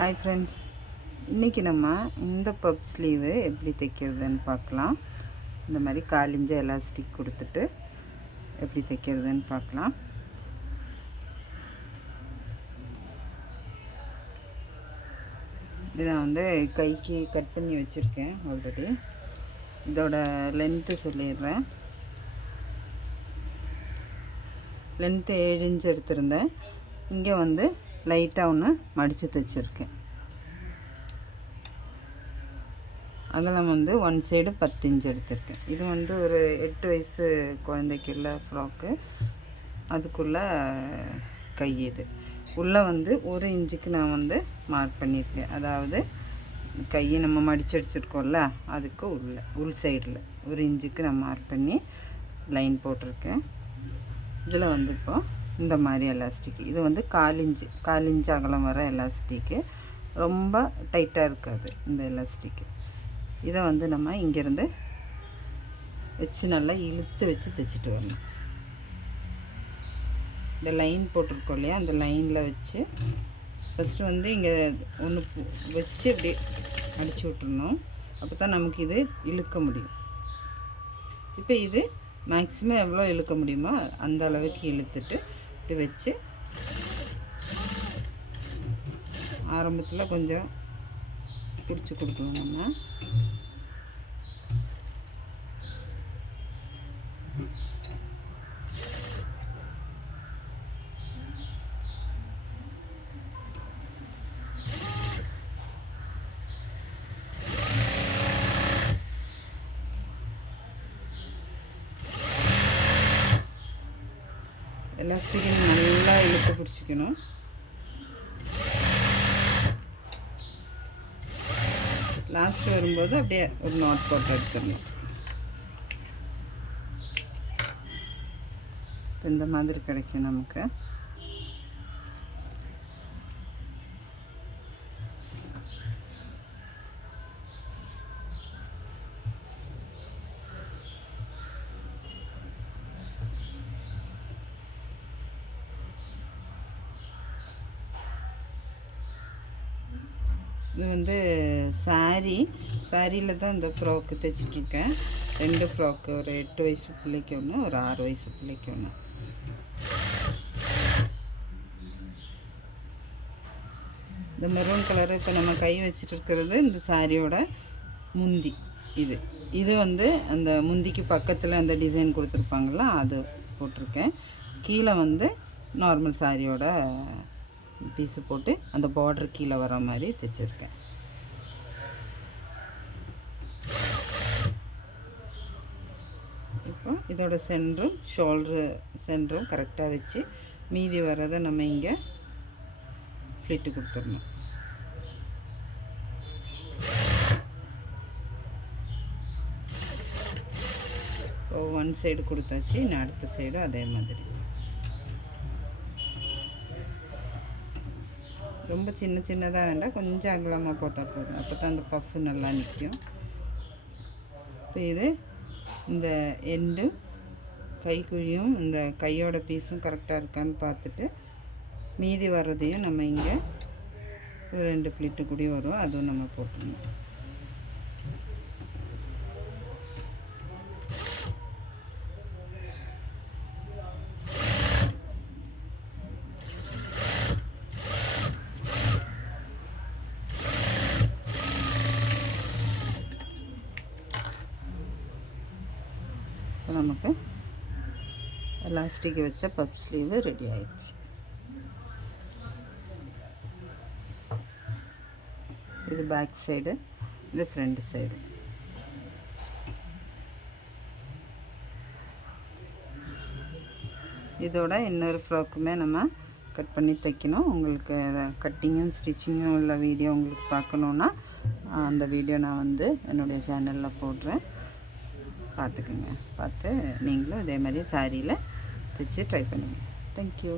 Hi friends, இன்றைக்கி நம்ம இந்த பப் ஸ்லீவு எப்படி தைக்கிறதுன்னு பார்க்கலாம். இந்த மாதிரி காலிஞ்ச எலாஸ்டிக் கொடுத்துட்டு எப்படி தைக்கிறதுன்னு பார்க்கலாம். இது நான் கைக்கு கட் பண்ணி வச்சுருக்கேன் ஆல்ரெடி. இதோட லென்த்து சொல்லிடுறேன். லென்த்து 7 இன்ச் எடுத்திருந்தேன். இங்கே லைட்டாக ஒன்று மடித்து தைச்சிருக்கேன். அகலம் 1 சைடு 10 இன்ச் எடுத்திருக்கேன். இது ஒரு 8 வயசு குழந்தைக்குள்ள ஃப்ராக்கு. அதுக்குள்ளே கை இது உள்ளே 1 இன்ச்சுக்கு நான் மார்க் பண்ணியிருக்கேன். அதாவது கையை நம்ம மடித்து அடிச்சிருக்கோம்ல, அதுக்கு உள் சைடில் 1 இன்ச்சுக்கு நான் மார்க் பண்ணி லைன் போட்டிருக்கேன். இதில் இப்போ இந்த மாதிரி எலாஸ்டிக், இது 4 இன்ச்சு அகலம் வர எலாஸ்டிக்கு. ரொம்ப டைட்டாக இருக்காது இந்த எலாஸ்டிக்கு. இதை நம்ம இங்கேருந்து வச்சு நல்லா இழுத்து வச்சு தைச்சிட்டு வரணும். இந்த லைன் போட்டிருக்கோம் இல்லையா, அந்த லைனில் வச்சு ஃபஸ்ட்டு இங்கே ஒன்று வச்சு அப்படியே அடித்து விட்டுருணும். அப்போ தான் நமக்கு இது இழுக்க முடியும். இப்போ இது மேக்ஸிமம் எவ்வளோ இழுக்க முடியுமோ அந்த அளவுக்கு இழுத்துட்டு இப்படி வச்சு ஆரம்பத்தில் கொஞ்சம் பிடிச்சி கொடுக்கணும். நம்ம எலாஸ்டிக் நல்லா இழுத்து பிடிச்சிக்கணும். லாஸ்ட்டு வரும்போது அப்படியே ஒரு நாட் போட்டு எடுத்துடணும். இந்த மாதிரி கிடைக்கும் நமக்கு. இது சாரியில் தான் இந்த ஃப்ராக்கு தைச்சிட்ருக்கேன். 2 ஃப்ராக்கு, ஒரு 8 வயசு பிள்ளைக்கு ஒன்று, ஒரு 6 வயசு பிள்ளைக்கு ஒன்று. இந்த மெரூன் கலரு இப்போ நம்ம கை வச்சுட்டு இருக்கிறது இந்த சாரியோட முந்தி. இது அந்த முந்திக்கு பக்கத்தில் அந்த டிசைன் கொடுத்துருப்பாங்களா, அது போட்டிருக்கேன். கீழே நார்மல் சாரியோட பீஸு போட்டு அந்த பார்டர் கீழே வர மாதிரி தைச்சிருக்கேன். இப்போ இதோட சென்டரும் ஷோல்டரு சென்டரும் கரெக்டாக வச்சு மீதி வர்றதை நம்ம இங்கே ஃப்ளிட்டு கொடுத்துடணும். இப்போ 1 சைடு கொடுத்தாச்சு, இன்னும் அடுத்த சைடு அதே மாதிரி. ரொம்ப சின்னதாக வேண்டாம், கொஞ்சம் அகலமாக போட்டால் போதும். அப்போ தான் அந்த பஃப்பு நல்லா நிற்கும். இப்போ இது இந்த எண்டு கைக்குழியும் இந்த கையோட பீஸும் கரெக்டாக இருக்கான்னு பார்த்துட்டு மீதி வர்றதையும் நம்ம இங்கே 2 ஃப்ளிட்டு கூடி வரும், அதுவும் நம்ம போட்டுடணும். நமக்கு எலாஸ்டிக் வச்ச பப் ஸ்லீவ் ரெடி ஆயிடுச்சு. இது பேக் சைடு, இது ஃப்ரண்ட் சைடு. இதோட இன்னொரு ஃப்ராக்குமே நம்ம கட் பண்ணி தைக்கணும். உங்களுக்கு கட்டிங்கும் ஸ்டிச்சிங்கும் உள்ள வீடியோ உங்களுக்கு பார்க்கணுன்னா அந்த வீடியோ நான் என்னுடைய சேனலில் போடுறேன், பார்த்துக்குங்க. பார்த்து நீங்களும் இதே மாதிரி சாரியில் தைச்சி ட்ரை பண்ணுங்கள். தேங்க்யூ.